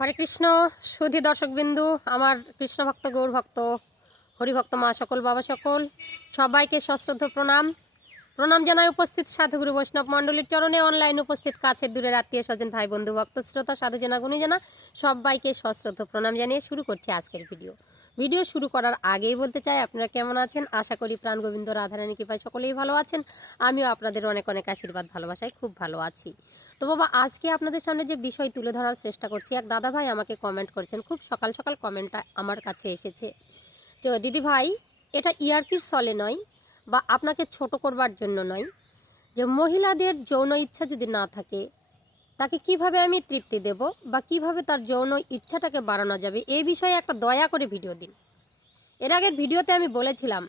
হরে কৃষ্ণ সুধী দর্শকবিন্দু, আমার কৃষ্ণ ভক্ত, গৌর ভক্ত, হরিভক্ত মা সকল, বাবা সকল, সবাইকে সশ্রদ্ধ প্রণাম জানাই। উপস্থিত সাধুগুরু বৈষ্ণব মণ্ডলীর চরণে, অনলাইন উপস্থিত কাছের দূরের আত্মীয় স্বজন, ভাই বন্ধু, ভক্ত শ্রোতা, সাধুজনা গুণীজনা, সবাইকে সশ্রদ্ধ প্রণাম জানিয়ে শুরু করছি আজকের ভিডিও শুরু করার আগেই বলতে চাই, আপনারা কেমন আছেন? আশা করি প্রাণ গোবিন্দ রাধারানী কৃপায় সকলেই ভালো আছেন। আমিও আপনাদের অনেক অনেক আশীর্বাদ ভালোবাসায় খুব ভালো আছি। তো বাবা, আজকে আপনাদের সামনে যে বিষয় তুলে ধরার চেষ্টা করছি, এক দাদা ভাই আমাকে কমেন্ট করেছেন, খুব সকাল সকাল কমেন্টটা আমার কাছে এসেছে যে দিদি ভাই, এটা ইয়ার্কির ছলে নয় বা আপনাকে ছোট করবার জন্য নয়, যে মহিলাদের যৌন ইচ্ছা যদি না থাকে তাকে কিভাবে আমি তৃপ্তি দেব বা কিভাবে তার যৌন ইচ্ছাটাকে বাড়ানো যাবে, এই বিষয়ে একটা দয়া করে ভিডিও দিন। এর আগের ভিডিওতে আমি বলেছিলাম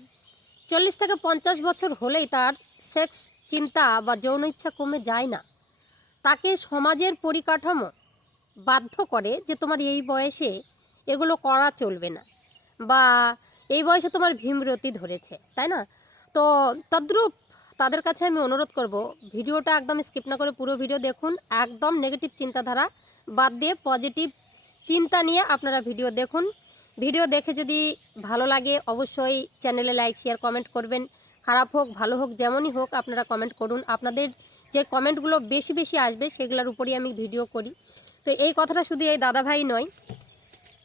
40 থেকে 50 বছর হলেই তার সেক্স চিন্তা বা যৌন ইচ্ছা কমে যায় না। তাকে সমাজের পরিকাঠামো বাধ্য করে যে তোমার এই বয়সে এগুলো করা চলবে না, বা এই বয়সে তোমার ভীমরতি ধরেছে, তাই না? তো তদ্রূপ তাদের কাছে আমি অনুরোধ করব, ভিডিওটা একদম স্কিপ না করে পুরো ভিডিও দেখুন। একদম নেগেটিভ চিন্তাধারা বাদ দিয়ে পজিটিভ চিন্তা নিয়ে আপনারা ভিডিও দেখুন। ভিডিও দেখে যদি ভালো লাগে অবশ্যই চ্যানেলে লাইক, শেয়ার, কমেন্ট করবেন। খারাপ হোক ভালো হোক যেমনই হোক আপনারা কমেন্ট করুন। আপনাদের যে কমেন্টগুলো বেশি বেশি আসবে সেগুলোর উপরই আমি ভিডিও করি। তো এই কথাটা শুধু এই দাদাভাই নয়,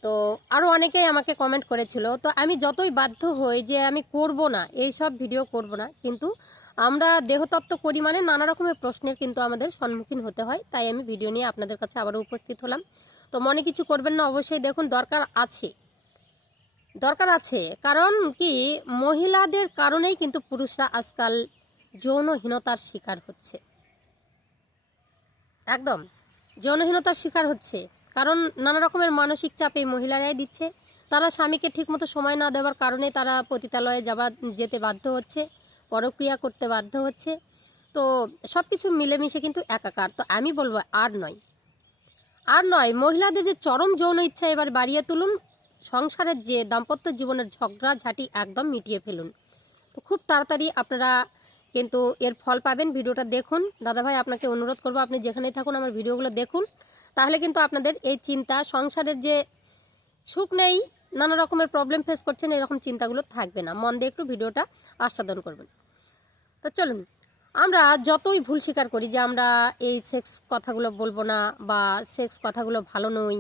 তো আরও অনেকেই আমাকে কমেন্ট করেছিল। তো আমি যতই বাধ্য হই যে আমি করব না, এই সব ভিডিও করব না, কিন্তু আমরা দেহতত্ত্ব করি মানে নানা রকমের প্রশ্নের কিন্তু আমাদের সম্মুখীন হতে হয়। তাই আমি ভিডিও নিয়ে আপনাদের কাছে আবারও উপস্থিত হলাম। তো মনে কিছু করবেন না, অবশ্যই দেখুন। দরকার আছে কারণ কি, মহিলাদের কারণেই কিন্তু পুরুষরা আজকাল যৌনহীনতার শিকার হচ্ছে। একদম যৌনহীনতার শিকার হচ্ছে, কারণ নানা রকমের মানসিক চাপ এই মহিলারাই দিচ্ছে। তারা স্বামীকে ঠিকমতো সময় না দেওয়ার কারণে তারা পতিতালয়ে যেতে বাধ্য হচ্ছে, পরক্রিয়া করতে বাধ্য হচ্ছে। তো সব কিছু মিলেমিশে কিন্তু একাকার। তো আমি বলবো আর নয়, মহিলাদের যে চরম যৌন ইচ্ছা এবার বাড়িয়ে তুলুন। সংসারের যে দাম্পত্য জীবনের ঝগড়া ঝাঁটি একদম মিটিয়ে ফেলুন। তো খুব তাড়াতাড়ি আপনারা কিন্তু এর ফল পাবেন। ভিডিওটা দেখুন। দাদাভাই আপনাকে অনুরোধ করবো, আপনি যেখানেই থাকুন আমার ভিডিওগুলো দেখুন, তাহলে কিন্তু আপনাদের এই চিন্তা, সংসারের যে সুখ নেই, নানা রকমের প্রবলেম ফেস করছেন, এরকম চিন্তাগুলো থাকবে না। মন দিয়ে একটু ভিডিওটা আস্বাদন করবেন। তো চলুন, আমরা যতই ভুল স্বীকার করি যে আমরা এই সেক্স কথাগুলো বলবো না, বা সেক্স কথাগুলো ভালো নই,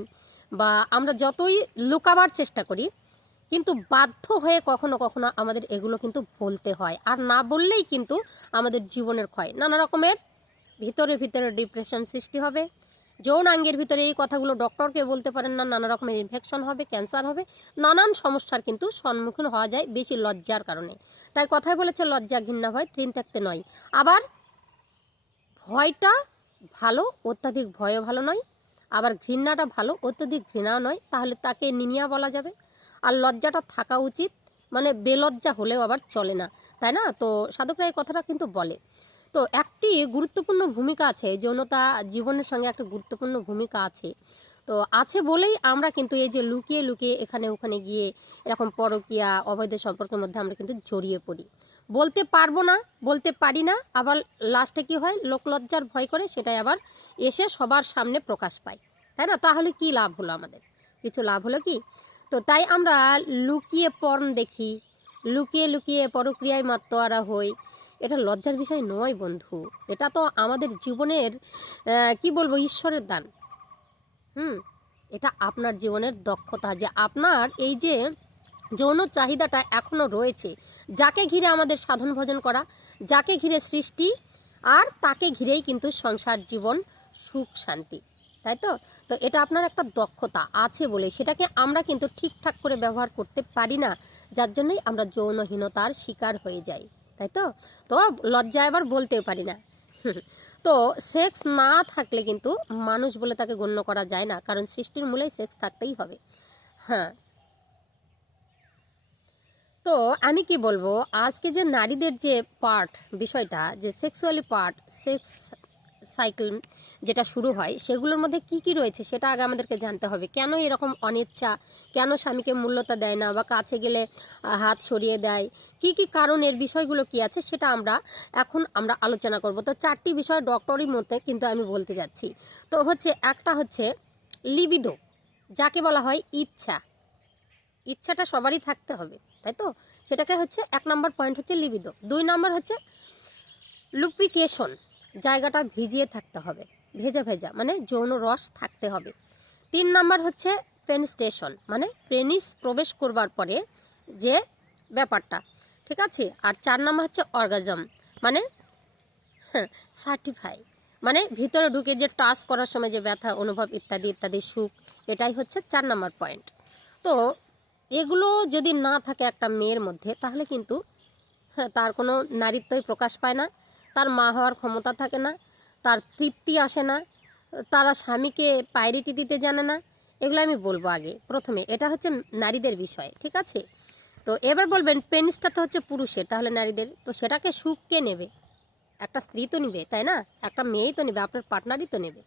বা আমরা যতই লুকাবার চেষ্টা করি, কিন্তু বাধ্য হয়ে কখনো কখনো আমাদের এগুলো কিন্তু বলতে হয়। আর না বললেই কিন্তু আমাদের জীবনের ক্ষয়, নানা রকমের ভিতরে ভিতরে ডিপ্রেশন সৃষ্টি হবে। যৌনাঙ্গের ভিতরে এই কথাগুলো ডক্টরকে বলতে পারেন না, নানা রকমের ইনফেকশন হবে, ক্যান্সার হবে, নানান সমস্যার কিন্তু সম্মুখীন হওয়া যায় বেশি লজ্জার কারণে। তাই কথায় বলেছে, লজ্জা ঘৃণা ভয় তৃণ থাকতে নয়। আবার ভয়টা ভালো, অত্যাধিক ভয়ও ভালো নয়। আবার ঘৃণাটা ভালো, অত্যাধিক ঘৃণাও নয়। তাহলে তাকে নিনিয়া বলা যাবে। আর লজ্জাটা থাকা উচিত, মানে বেলজ্জা হলেও আবার চলে না, তাই না? তো সাধকরা এই কথাটা কিন্তু বলে। তো একটি গুরুত্বপূর্ণ ভূমিকা আছে, যৌনতা জীবনের সঙ্গে একটা গুরুত্বপূর্ণ ভূমিকা আছে। তো আছে বলেই আমরা কিন্তু এই যে লুকিয়ে লুকিয়ে এখানে ওখানে গিয়ে এরকম পরকীয়া, অবৈধ সম্পর্কের মধ্যে আমরা কিন্তু জড়িয়ে পড়ি। বলতে পারবো না, বলতে পারি না, আবার লাস্টে কি হয়, লোকলজ্জার ভয় করে সেটাই আবার এসে সবার সামনে প্রকাশ পায়, তাই না? তাহলে কি লাভ হলো আমাদের? কিছু লাভ হলো কি? তো তাই আমরা লুকিয়ে পর্ন দেখি, লুকিয়ে লুকিয়ে পরক্রিয়ায় মাতোয়ারা হই। এটা লজ্জার বিষয় নয় বন্ধু, এটা তো আমাদের জীবনের কি বলবো, ঈশ্বরের দান। এটা আপনার জীবনের দক্ষতা, যে আপনার এই যে যৌন চাহিদাটা এখনো রয়েছে, যাকে ঘিরে আমাদের সাধন ভজন করা, যাকে ঘিরে সৃষ্টি, আর তাকে ঘিরেই কিন্তু সংসার জীবন, সুখ শান্তি, তাই তো? তো এটা আপনার একটা দক্ষতা আছে বলে সেটাকে আমরা কিন্তু ঠিকঠাক করে ব্যবহার করতে পারি না, যার জন্যই আমরা যৌনহীনতার শিকার হয়ে যাই, তাই তো? তো লজ্জা এবার বলতেও পারি না। তো সেক্স না থাকলে কিন্তু মানুষ বলে তাকে গণ্য করা যায় না, কারণ সৃষ্টির মূলেই সেক্স থাকতেই হবে। হ্যাঁ, তো আমি কি বলবো, আজকে যে নারীদের যে বিষয়টা, যে সেক্সুয়ালি সেক্স সাইকেল যেটা শুরু হয়, সেগুলোর মধ্যে কি কি রয়েছে সেটা আগে আমাদেরকে জানতে হবে। কেন এরকম অনিচ্ছা, কেন স্বামীকে মূল্যতা দেয় না, বা কাছে গেলে হাত সরিয়ে দেয়, কি কি কারণের বিষয়গুলো কি আছে সেটা আমরা আলোচনা করব। তো 4টি বিষয় ডক্টরি মতে কিন্তু আমি বলতে যাচ্ছি। তো একটা হচ্ছে লিবিডো, যাকে বলা হয় ইচ্ছা। ইচ্ছাটা সবারই থাকতে হবে, তাই তো? সেটাকে হচ্ছে 1 নম্বর পয়েন্ট হচ্ছে লিবিডো। 2 নম্বর হচ্ছে লুব্রিকেশন, জায়গাটা ভিজিয়ে থাকতে হবে, ভেজা ভেজা মানে যৌন রস থাকতে হবে। 3 নম্বর হচ্ছে পেনিস্টেশন, মানে পেনিস প্রবেশ করবার পরে যে ব্যাপারটা, ঠিক আছে? আর 4 নম্বর হচ্ছে অর্গাজম, মানে সার্টিফাই, মানে ভিতরে ঢুকে যে টাচ করার সময় যে ব্যথা অনুভব ইত্যাদি ইত্যাদি সুখ, এটাই হচ্ছে 4 নম্বর পয়েন্ট। তো এগুলো যদি না থাকে একটা মেয়ের মধ্যে, তাহলে কিন্তু তার কোনো নারীত্বই প্রকাশ পায় না, তার মা হওয়ার ক্ষমতা থাকে না, তার তৃপ্তি আসে না, তারা স্বামীকে প্রায়োরিটি দিতে জানে না। এগুলো আমি বলবো আগে প্রথমে, এটা হচ্ছে নারীদের বিষয়, ঠিক আছে? তো এবার বলবেন পেনিসটা তো হচ্ছে পুরুষের, তাহলে নারীদের, তো সেটাকে সুখ কে নেবে? একটা স্ত্রী তো নেবে, তাই না? একটা মেয়েই তো নেবে, আপনার পার্টনারই তো নেবে।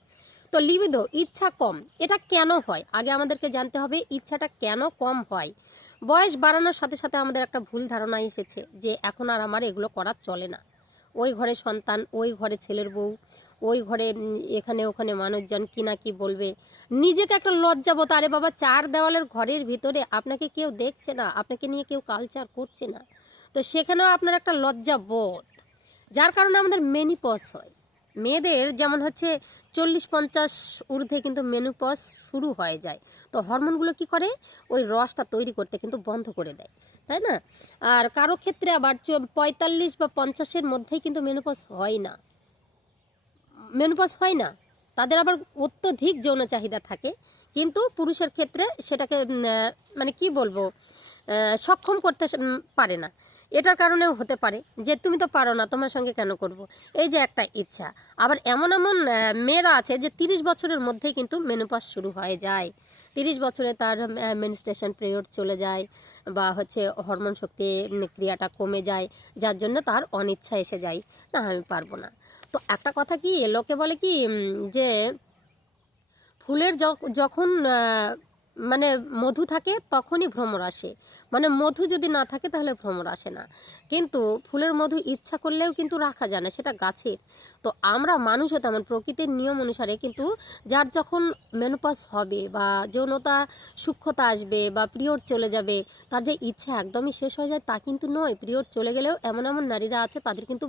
তো লিবিডো, ইচ্ছা কম, এটা কেন হয় আগে আমাদেরকে জানতে হবে, ইচ্ছাটা কেন কম হয়। বয়স বাড়ানোর সাথে সাথে আমাদের একটা ভুল ধারণা এসেছে যে এখন আর আমার এগুলো করা চলে না, ওই ঘরে সন্তান, ওই ঘরে ছেলের বউ, ওই ঘরে এখানে ওখানে মানুষজন কি না কি বলবে, নিজেকে একটা লজ্জাবোধ। আরে বাবা, 4 দেওয়ালের ঘরের ভিতরে আপনাকে কেউ দেখছে না, আপনাকে নিয়ে কেউ কালচার করছে না, তো সেখানেও আপনার একটা লজ্জাবোধ, যার কারণে আমাদের মেনিপজ হয়। মেয়েদের যেমন হচ্ছে 40-50 ঊর্ধ্বে কিন্তু মেনোপজ শুরু হয়ে যায়, তো হরমোনগুলো কি করে, ওই রসটা তৈরি করতে কিন্তু বন্ধ করে দেয়, তাই না? আর কারো ক্ষেত্রে আবার 45 বা 50-এর মধ্যেই কিন্তু মেনোপজ হয় না, তাদের আবার অত্যধিক যৌন চাহিদা থাকে, কিন্তু পুরুষের ক্ষেত্রে সেটাকে মানে কি বলবো, সক্ষম করতে পারে না। এটার কারণেও হতে পারে যে তুমি তো পারো না, তোমার সঙ্গে কেন করব, এই যে একটা ইচ্ছা। আবার এমন এমন মেয়েরা আছে যে 30 বছরের মধ্যেই কিন্তু মেনোপজ শুরু হয়ে যায়, 30 বছরে তার মেনস্ট্রুয়েশন পিরিয়ড চলে যায়, বা হচ্ছে হরমোন শক্তি ক্রিয়াটা কমে যায়, যার জন্য তার অনিচ্ছা এসে যায়, না আমি পারবো না। তো একটা কথা কি, লোকে বলে কি যে ফুলের যখন মানে মধু থাকে তখনই ভ্রমর আসে, মানে মধু যদি না থাকে তাহলে ভ্রমর আসে না। কিন্তু ফুলের মধু ইচ্ছা করলেও কিন্তু রাখা যায় না, সেটা গাছের। তো আমরা মানুষও তেমন, প্রকৃতির নিয়ম অনুসারে কিন্তু যার যখন মেনোপজ হবে বা যৌনতা সূক্ষ্মতা আসবে বা পিরিয়ড চলে যাবে, তার যে ইচ্ছা একদমই শেষ হয়ে যায় তা কিন্তু নয়। পিরিয়ড চলে গেলেও এমন এমন নারীরা আছে তাদের কিন্তু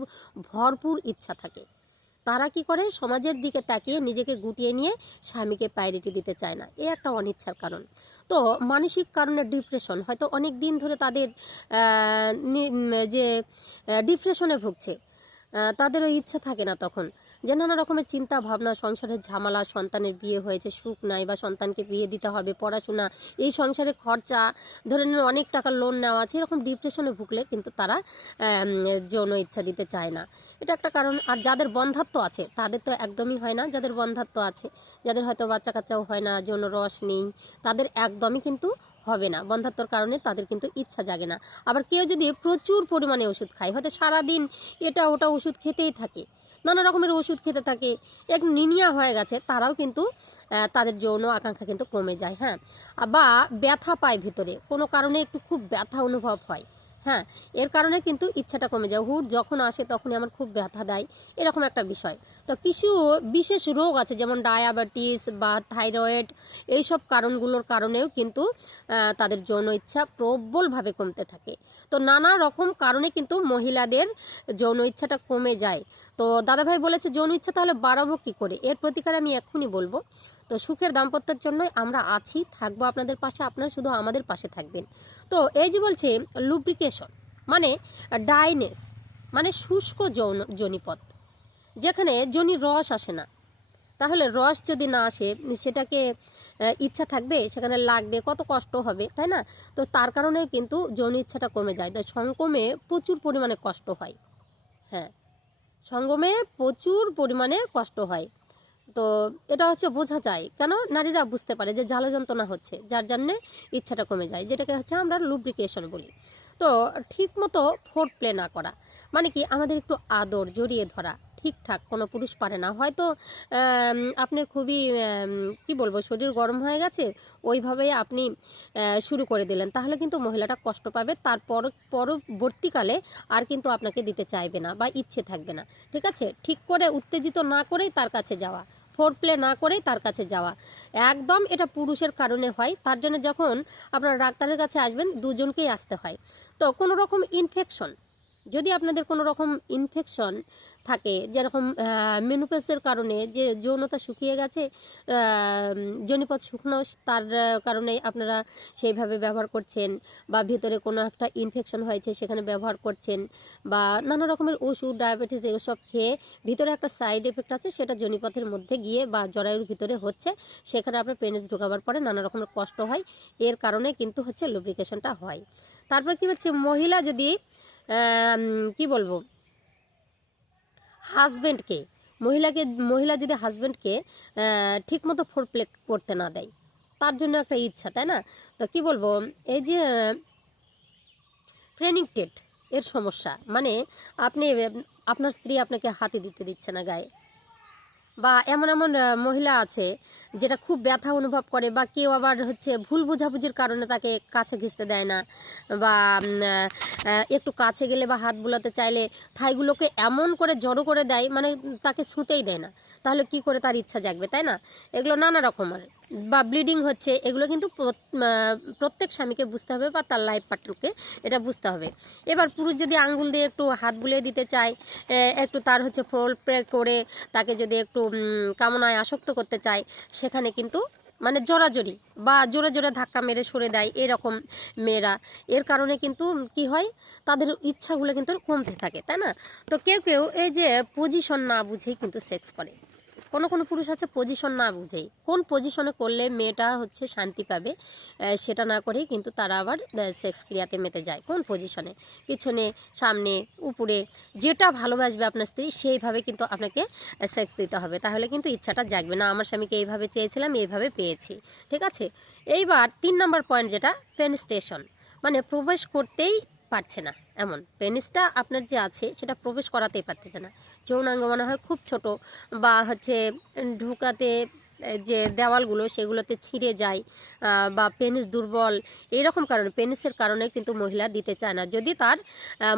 ভরপুর ইচ্ছা থাকে, তারা কি করে, সমাজের দিকে তাকিয়ে নিজেকে গুটিয়ে নিয়ে স্বামীকে প্রায়োরিটি দিতে চায় না, এ একটা অনিচ্ছার কারণ। তো মানসিক কারণে ডিপ্রেশন, হয়তো অনেক দিন ধরে তাদের যে ডিপ্রেশনে ভুগছে, তাদের ওই ইচ্ছা থাকে না তখন, যে নানা রকমের চিন্তা ভাবনা, সংসারের ঝামেলা, সন্তানের বিয়ে হয়েছে সুখ নাই, বা সন্তানকে বিয়ে দিতে হবে, পড়াশোনা, এই সংসারের খরচা, ধরে নিন অনেক টাকার লোন নেওয়া আছে, এরকম ডিপ্রেশনে ভুগলে কিন্তু তারা যৌন ইচ্ছা দিতে চায় না, এটা একটা কারণ। আর যাদের বন্ধাত্ব আছে তাদের তো একদমই হয় না, যাদের বন্ধাত্ব আছে, যাদের হয়তো বাচ্চা কাচ্চাও হয় না, যৌন রস নেই, তাদের একদমই কিন্তু হবে না, বন্ধাত্বর কারণে তাদের কিন্তু ইচ্ছা জাগে না। আবার কেউ যদি প্রচুর পরিমাণে ওষুধ খায়, হয়তো সারাদিন এটা ওটা ওষুধ খেতেই থাকে, নানা রকমের ওষুধ খেতে থাকে, এক নিনিয়া হয়ে গেছে, তারাও কিন্তু তাদের যৌন আকাঙ্ক্ষা কিন্তু কমে যায়, হ্যাঁ। বা ব্যথা পায় ভিতরে, কোনো কারণে একটু খুব ব্যথা অনুভব হয়, হ্যাঁ, এর কারণে কিন্তু ইচ্ছাটা কমে যায়, হুট যখন আসে তখনই আমার খুব ব্যথা দেয়, এরকম একটা বিষয়। তো কিছু বিশেষ রোগ আছে যেমন ডায়াবেটিস বা থাইরয়েড, এইসব কারণগুলোর কারণেও কিন্তু তাদের যৌন ইচ্ছা প্রবলভাবে কমতে থাকে। তো নানা রকম কারণে কিন্তু মহিলাদের যৌন ইচ্ছাটা কমে যায়। তো দাদাভাই বলেছে যৌন ইচ্ছা তাহলে বাড়াবো কী করে, এর প্রতিকার আমি এক্ষুনি বলবো। তো সুখের দাম্পত্যের জন্যই আমরা আছি, থাকবো আপনাদের পাশে, আপনারা শুধু আমাদের পাশে থাকবেন। তো এই যে বলছে লুব্রিকেশন, মানে ডাইনেস, মানে শুষ্ক যোনিপথ, যেখানে যোনির রস আসে না, তাহলে রস যদি না আসে সেটাকে ইচ্ছা থাকবে, সেখানে লাগবে, কত কষ্ট হবে, তাই না? তো তার কারণে কিন্তু যৌন ইচ্ছাটা কমে যায়, তাই সঙ্গমে প্রচুর পরিমাণে কষ্ট হয়, হ্যাঁ, সঙ্গমে প্রচুর পরিমাণে কষ্ট হয়। তো এটা হচ্ছে বোঝা যায়, কেন নারীরা বুঝতে পারে যে জ্বালা যন্ত্রণা হচ্ছে, যার জন্যে ইচ্ছাটা কমে যায়, যেটাকে হচ্ছে আমরা লুব্রিকেশন বলি। তো ঠিক মতো ফোর প্লে না করা, মানে কি আমাদের একটু আদর জড়িয়ে ধরা, ঠিকঠাক কোনো পুরুষ পারে না, হয়তো আপনার খুবই কি বলবো, শরীর গরম হয়ে গেছে, ওইভাবেই আপনি শুরু করে দিলেন, তাহলে কিন্তু মহিলাটা কষ্ট পাবে, তারপর পরবর্তীকালে আর কিন্তু আপনাকে দিতে চাইবে না বা ইচ্ছে থাকবে না, ঠিক আছে? ঠিক করে উত্তেজিত না করেই তার কাছে যাওয়া, ফোর প্লে না করেই তার কাছে যাওয়া, একদম এটা পুরুষের কারণে হয়। তার জন্য যখন আপনারা ডাক্তারের কাছে আসবেন দুজনকেই আসতে হয়। তো কোনো রকম ইনফেকশন, যদি আপনাদের কোনো রকম ইনফেকশন থাকে, যেরকম মেনোপজের কারণে যে যৌনতা শুকিয়ে গেছে, যোনিপথ শুকনো, তার কারণে আপনারা সেইভাবে ব্যবহার করছেন, বা ভিতরে কোনো একটা ইনফেকশন হয়েছে সেখানে ব্যবহার করছেন, বা নানা রকমের ওষুধ ডায়াবেটিস এসব খেয়ে ভিতরে একটা সাইড এফেক্ট আছে, সেটা যোনিপথের মধ্যে গিয়ে বা জরায়ুর ভিতরে হচ্ছে, সেখানে আপনার পেনিস ঢোকাবার পরে নানা রকমের কষ্ট হয়, এর কারণে কিন্তু হচ্ছে লুব্রিকেশনটা হয়। তারপর কি হচ্ছে, মহিলা যদি কি বলবো, হাজব্যান্ডকে, মহিলা যদি হাজব্যান্ডকে ঠিকমতো ফোর প্লে করতে না দেয়, তার জন্য একটা ইচ্ছা, তাই না? তো কি বলবো, এই যে প্রেগনেন্ট এর সমস্যা, মানে আপনি আপনার স্ত্রী আপনাকে হাতে দিতে দিচ্ছে না গায়ে, বা এমন এমন মহিলা আছে যেটা খুব ব্যথা অনুভব করে, বা কেউ আবার হচ্ছে ভুল বোঝাবুঝির কারণে তাকে কাছে ঘেঁষতে দেয় না, বা একটু কাছে গেলে বা হাত বুলাতে চাইলে থাইগুলোকে এমন করে জড়ো করে দেয়, মানে তাকে ছুঁতেই দেয় না। তাহলে কি করে তার ইচ্ছা জাগবে, তাই না? এগুলো নানা রকমের, বা ব্লিডিং হচ্ছে, এগুলো কিন্তু প্রত্যেক স্বামীকে বুঝতে হবে, বা তার লাইফ পার্টনারকে এটা বুঝতে হবে। এবার পুরুষ যদি আঙ্গুল দিয়ে একটু হাত বুলিয়ে দিতে চায়, একটু তার হচ্ছে ফোর প্লে করে তাকে যদি একটু কামনায় আসক্ত করতে চায়, সেখানে কিন্তু মানে জোরাজোরি বা জোরে জোরে ধাক্কা মেরে সরে দেয় এরকম মেয়েরা, এর কারণে কিন্তু কি হয়, তাদের ইচ্ছাগুলো কিন্তু কমতে থাকে, তাই না? তো কেউ কেউ এই যে পজিশন না বুঝেই কিন্তু সেক্স করে, কোনো কোনো পুরুষ আছে পজিশন না বুঝেই, কোন পজিশনে করলে মেয়েটা হচ্ছে শান্তি পাবে সেটা না করেই কিন্তু তারা আবার সেক্স ক্রিয়াতে মেতে যায়। কোন পজিশনে, পিছনে, সামনে, উপরে, যেটা ভালোবাসবে আপনার স্ত্রী সেইভাবে কিন্তু আপনাকে সেক্স দিতে হবে, তাহলে কিন্তু ইচ্ছাটা জাগবে না, আমার স্বামীকে এইভাবে চেয়েছিলাম এইভাবে পেয়েছি। ঠিক আছে, এইবার 3 নম্বর পয়েন্ট, যেটা পেনিস্টেশন, মানে প্রবেশ করতেই পারছে না, এমন পেনিসটা আপনার যে আছে সেটা প্রবেশ করাতেই পারতেছে না, যৌনাঙ্গ মনে হয় খুব ছোট, বা হচ্ছে ঢোকাতে যে দেওয়ালগুলো সেগুলোতে ছিঁড়ে যায়, বা পেনিস দুর্বল, এইরকম কারণে, পেনিসের কারণে কিন্তু মহিলা দিতে চায় না। যদি তার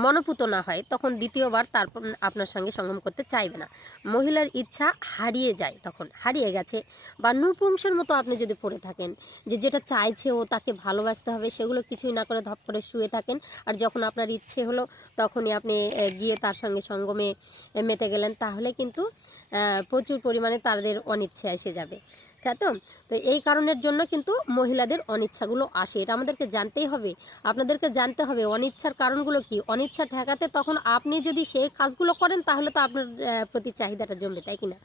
মনোপুত না হয় তখন দ্বিতীয়বার তারপর আপনার সঙ্গে সঙ্গম করতে চাইবে না, মহিলার ইচ্ছা হারিয়ে যায়, তখন হারিয়ে গেছে। বা নৃপুংসের মতো আপনি যদি পড়ে থাকেন, যে যেটা চাইছে ও তাকে ভালোবাসতে হবে, সেগুলো কিছুই না করে ধপ করে শুয়ে থাকেন, আর যখন আপনার ইচ্ছে হলো তখনই আপনি গিয়ে তার সঙ্গে সঙ্গমে মেতে গেলেন, তাহলে কিন্তু প্রচুর পরিমাণে তাদের অনিচ্ছা এসে যাবে। তাই তো? তো এই কারণের জন্য কিন্তু মহিলাদের অনিচ্ছাগুলো আসে, এটা আমাদেরকে জানতেই হবে, আপনাদেরকে জানতে হবে অনিচ্ছার কারণগুলো কি। অনিচ্ছা ঠেকাতে তখন আপনি যদি সেই কাজগুলো করেন তাহলে তো আপনার প্রতি চাহিদাটা জমবে, তাই কিনা?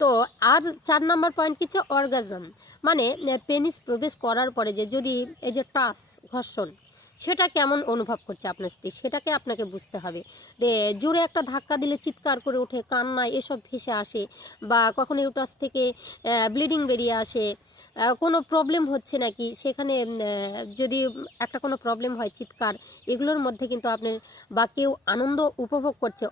তো আর 4 নম্বর পয়েন্ট কিছু অর্গাজম, মানে পেনিস প্রবেশ করার পরে যে যদি এই যে টাচ, ঘর্ষণ, সেটা কেমন অনুভব করছে আপনার স্ত্রী, সেটাকে আপনাকে বুঝতে হবে। যে জোরে একটা ধাক্কা দিলে চিৎকার করে ওঠে, কান্নায় এসব ভেসে আসে, বা কখনো ইউটাস থেকে ব্লিডিং বেরিয়ে আসে, কোনো প্রবলেম হচ্ছে নাকি সেখানে, যদি একটা কোনো প্রবলেম হয়, চিৎকার, এগুলোর মধ্যে কিন্তু আপনি, বা কেউ আনন্দ উপভোগ করছে,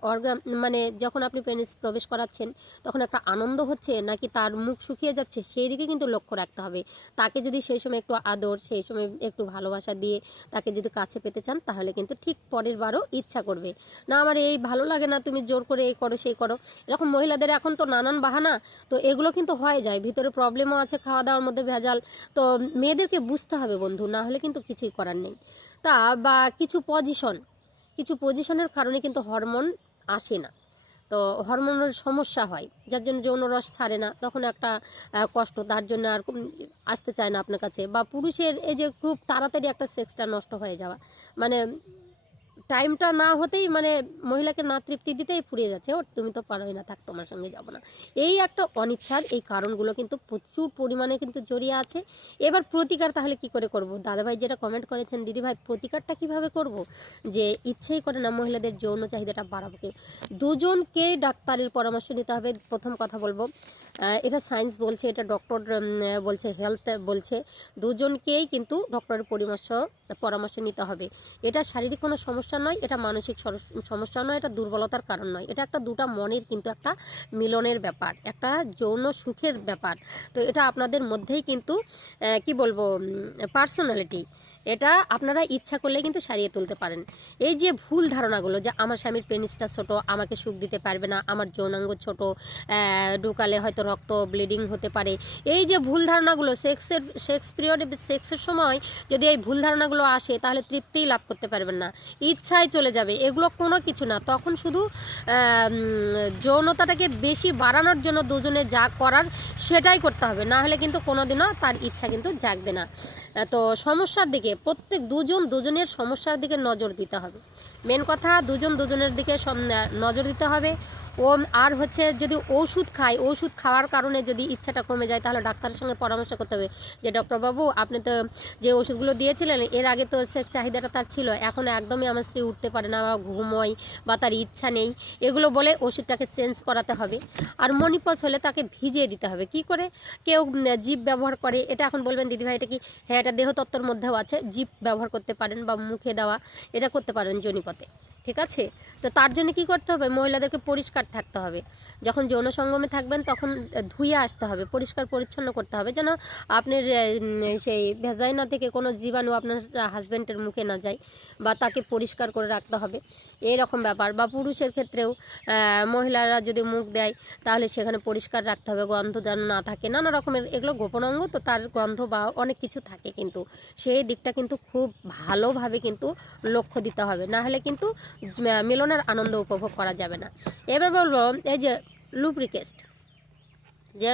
মানে যখন আপনি পেনিস প্রবেশ করাচ্ছেন তখন একটা আনন্দ হচ্ছে নাকি তার মুখ শুকিয়ে যাচ্ছে, সেই দিকে কিন্তু লক্ষ্য রাখতে হবে। তাকে যদি সেই সময় একটু আদর, সেই সময় একটু ভালোবাসা দিয়ে তাকে যদি কাছে পেতে চান, তাহলে কিন্তু ঠিক পরের বারও ইচ্ছা করবে না, আমার এই ভালো লাগে না, তুমি জোর করে এই করো সেই করো, এরকম মহিলাদের এখন তো নানান বাহানা, তো এগুলো কিন্তু হয়ে যায়, ভিতরে প্রবলেমও আছে, খাওয়া দাওয়ার মধ্যে ভেজাল। তো মেয়েদেরকে বুঝতে হবে বন্ধু, না হলে কিন্তু কিছুই করার নেই। তা বা কিছু পজিশনের কারণে কিন্তু হরমোন আসে না, তো হরমোনের সমস্যা হয়, যার জন্য যৌন রস ছাড়ে না, তখন একটা কষ্ট, তার জন্য আর আসতে চায় না আপনার কাছে। বা পুরুষের এই যে খুব তাড়াতাড়ি একটা সেক্সটা নষ্ট হয়ে যাওয়া, মানে টাইমটা না হতেই, মানে মহিলাকে না তৃপ্তি দিতেই ফুরিয়ে যাচ্ছে, ও তুমি তো পারোই না, থাক তোমার সঙ্গে যাব না, এই একটা অনিচ্ছার এই কারণগুলো কিন্তু প্রচুর পরিমাণে কিন্তু জড়িয়ে আছে। এবার প্রতিকার তাহলে কি করে করব, দাদাভাই যেটা কমেন্ট করেছেন, দিদিভাই প্রতিকারটা কিভাবে করব, যে ইচ্ছেই করে না মহিলাদের যৌন চাহিদাটা বাড়াবো, দুজনকেই ডাক্তারের পরামর্শ নিতে হবে। প্রথম কথা বলবো, এটা সায়েন্স বলছে, এটা ডক্টর বলছে, হেলথ বলছে, দুজনকেই কিন্তু ডক্টরের পরামর্শ নিতে হবে। এটা শারীরিক কোনো সমস্যা নয়, এটা মানসিক সমস্যা নয়, এটা দুর্বলতার কারণ নয়, এটা একটা দুটা মনের কিন্তু একটা মিলনের ব্যাপার, একটা যৌন সুখের ব্যাপার। তো এটা আপনাদের মধ্যেই কিন্তু কি বলবো, পার্সোনালিটি, এটা আপনারা ইচ্ছা করলে কিন্তু সারিয়ে তুলতে পারেন। এই যে ভুল ধারণাগুলো যে আমার স্বামীর পেনিসটা ছোট, আমাকে সুখ দিতে পারবে না, আমার যৌনাঙ্গ ছোট, ঢুকালে হয়তো রক্ত ব্লিডিং হতে পারে, এই যে ভুল ধারণাগুলো সেক্স পিরিয়ডে সেক্সের সময় যদি এই ভুল ধারণাগুলো আসে তাহলে তৃপ্তিই লাভ করতে পারবেন না, ইচ্ছাই চলে যাবে। এগুলো কোনো কিছু না, তখন শুধু যৌনতাটাকে বেশি বাড়ানোর জন্য দুজনে যা করার সেটাই করতে হবে, না হলে কিন্তু কোনোদিনও তার ইচ্ছা কিন্তু জাগবে না। তো সমস্যার দিকে প্রত্যেক দুজনের সমস্যার দিকে নজর দিতে হবে। মেন কথা দুজনের দিকে নজর দিতে হবে। ও আর হচ্ছে যদি ওষুধ খায়, ওষুধ খাওয়ার কারণে যদি ইচ্ছাটা কমে যায় তাহলে ডাক্তারের সঙ্গে পরামর্শ করতে হবে যে ডক্টরবাবু আপনি তো যে ওষুধগুলো দিয়েছিলেন এর আগে তো সেক্স চাহিদাটা তার ছিল, এখন একদমই আমার স্ত্রী উঠতে পারে না বা ঘুমোয় বা তার ইচ্ছা নেই, এগুলো বলে ওষুধটাকে চেঞ্জ করাতে হবে। আর মনিপস হলে তাকে ভিজিয়ে দিতে হবে। কি করে? কেউ জিভ ব্যবহার করে, এটা এখন বলবেন দিদিভাই এটা কি? হ্যাঁ, এটা দেহতত্ত্বর মধ্যেও আছে, জিভ ব্যবহার করতে পারেন বা মুখে দেওয়া, এটা করতে পারেন যোনিপথে। ঠিক আছে? তো তার জন্য কি করতে হবে? মহিলাদেরকে পরিষ্কার থাকতে হবে। যখন যৌন সঙ্গমে থাকবেন তখন ধুয়ে আসতে হবে, পরিষ্কার পরিচ্ছন্ন করতে হবে, যেন আপনার সেই ভেজাইনা থেকে কোনো জীবাণু আপনার হাজব্যান্ডের মুখে না যায়, বা তাকে পরিষ্কার করে রাখতে হবে, এই রকম ব্যাপার। বা পুরুষের ক্ষেত্রেও মহিলারা যদি মুখ দেয় তাহলে সেখানে পরিষ্কার রাখতে হবে, গন্ধ যেন না থাকে, নানা রকমের, এগুলো গোপন অঙ্গ তো তার গন্ধ বা অনেক কিছু থাকে, কিন্তু সেই দিকটা কিন্তু খুব ভালোভাবে কিন্তু লক্ষ্য দিতে হবে, না হলে কিন্তু মিলনের আনন্দ উপভোগ করা যাবে না। এবার বলবো এই যে লুব্রিকেট, যে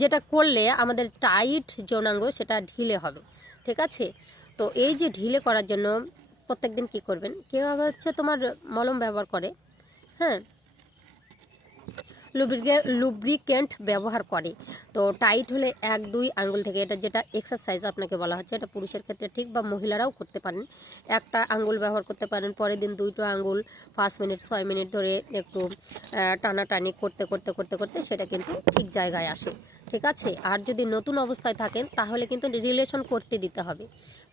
যেটা করলে আমাদের টাইট যৌনাঙ্গ সেটা ঢিলে হবে। ঠিক আছে? তো এই যে ঢিলে করার জন্য প্রত্যেকদিন কি করবেন, কেউ আবার হচ্ছে তোমার মলম ব্যবহার করে, হ্যাঁ, লুব্রিকেন্ট ব্যবহার করে। তো টাইট হলে 1-2 আঙ্গুল থেকে, এটা যেটা এক্সারসাইজ আপনাকে বলা হচ্ছে, এটা পুরুষের ক্ষেত্রে ঠিক, বা মহিলারাও করতে পারেন। একটা আঙ্গুল ব্যবহার করতে পারেন, পরের দিন 2টো আঙ্গুল 5 মিনিট 6 মিনিট ধরে একটু টানাটানি করতে করতে করতে করতে সেটা কিন্তু ঠিক জায়গায় আসে। ঠিক আছে? আর যদি নতুন অবস্থায় থাকেন তাহলে কিন্তু রিলেশন করতে দিতে হবে।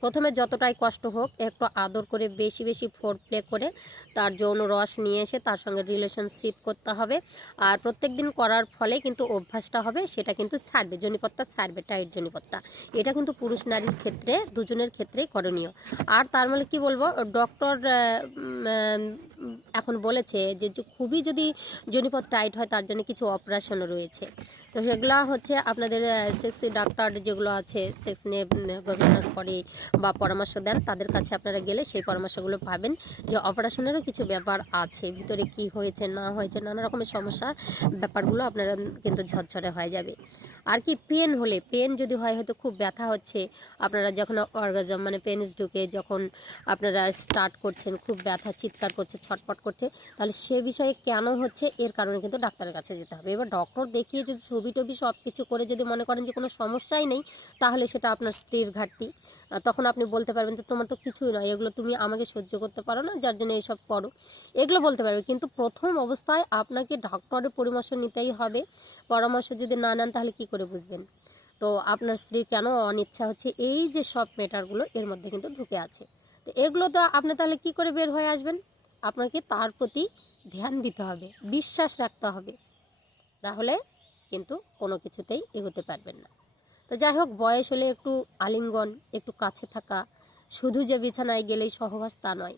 প্রথমে যতটাই কষ্ট হোক একটু আদর করে বেশি বেশি ফোর প্লে করে তার যৌন রস নিয়ে এসে তার সঙ্গে রিলেশনশিপ করতে হবে। আর প্রত্যেক দিন করার ফলে কিন্তু অভ্যাসটা হবে, সেটা কিন্তু ছাড়বে, যোনিপথটা ছাড়বে, টাইট যোনিপথটা। এটা কিন্তু পুরুষ নারীর ক্ষেত্রে দুজনের ক্ষেত্রেই করণীয়। আর তার মানে কি বলবো, ডক্টর এখন বলেছে যে খুবই যদি যোনিপথ টাইট হয় তার জন্য কিছু অপারেশনও রয়েছে। তো সেগুলো হচ্ছে আপনাদের সেক্স ডাক্তার যেগুলো আছে, সেক্স নিয়ে গবেষণা করে বা পরামর্শ দেন, তাদের কাছে আপনারা গেলে সেই পরামর্শগুলো পাবেন যে অপারেশনেরও কিছু ব্যাপার আছে, ভিতরে কি হয়েছে না হয়েছে নানা রকমের সমস্যা, ব্যাপারগুলো আপনারা কিন্তু ঝরঝরে হয়ে যাবে। আর কি পেন হলে, পেন যদি হয়, হয়তো খুব ব্যথা হচ্ছে, আপনারা যখন অর্গাজম মানে পেনিস ঢুকে যখন আপনারা স্টার্ট করছেন খুব ব্যথা, চিৎকার করছে, ছটপট করছে, তাহলে সে বিষয়ে কেন হচ্ছে এর কারণে কিন্তু ডাক্তারের কাছে যেতে হবে। এবার ডক্টর দেখিয়ে যদি ছবি টবি সব কিছু করে যদি মনে করেন যে কোনো সমস্যাই নেই, তাহলে সেটা আপনার স্ত্রীর ঘাটতি। তখন আপনি বলতে পারবেন যে তোমার তো কিছুই নয়, এগুলো তুমি আমাকে সহ্য করতে পারো না, যার জন্য এইসব করো, এগুলো বলতে পারবে। কিন্তু প্রথম অবস্থায় আপনাকে ডক্টরের পরামর্শ নিতেই হবে। পরামর্শ যদি না নেন তাহলে কি করে বুঝবেন তো আপনার স্ত্রীর কেন অনিচ্ছা হচ্ছে? এই যে সব ম্যাটারগুলো এর মধ্যে কিন্তু ঢুকে আছে। তো এগুলো তো আপনি তাহলে কি করে বের হয়ে আসবেন? আপনাকে তার প্রতি ধ্যান দিতে হবে, বিশ্বাস রাখতে হবে, তাহলে কিন্তু কোনো কিছুতেই এগোতে পারবেন না। তো যাই হোক, বয়স হলে একটু আলিঙ্গন, একটু কাছে থাকা, শুধু যে বিছানায় গেলেই সহবাস তা নয়।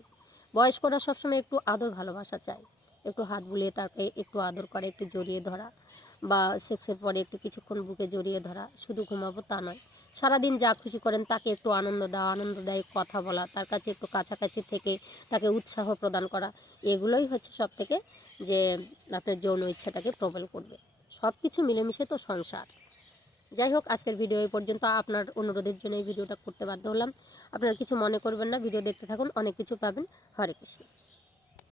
বয়স্করা সবসময় একটু আদর ভালোবাসা চায়, একটু হাত বুলিয়ে তাকে একটু আদর করে, একটু জড়িয়ে ধরা, বা সেক্সের পরে একটু কিছুক্ষণ বুকে জড়িয়ে ধরা, শুধু ঘুমাবো তা নয়। সারাদিন যা খুশি করেন তাকে একটু আনন্দ দেওয়া, আনন্দদায়ক কথা বলা, তার কাছে একটু কাছাকাছি থেকে তাকে উৎসাহ প্রদান করা, এগুলোই হচ্ছে সব থেকে যে আপনার যৌন ইচ্ছাটাকে প্রবল করবে। সব কিছু মিলেমিশে তো সংসার। যাই হোক, আজকের ভিডিও এই পর্যন্ত। আপনার অনুরোধের জন্য এই ভিডিওটা করতে বাধ্য হলাম। আপনারা কিছু মনে করবেন না, ভিডিও দেখতে থাকুন, অনেক কিছু পাবেন। হরে কৃষ্ণ।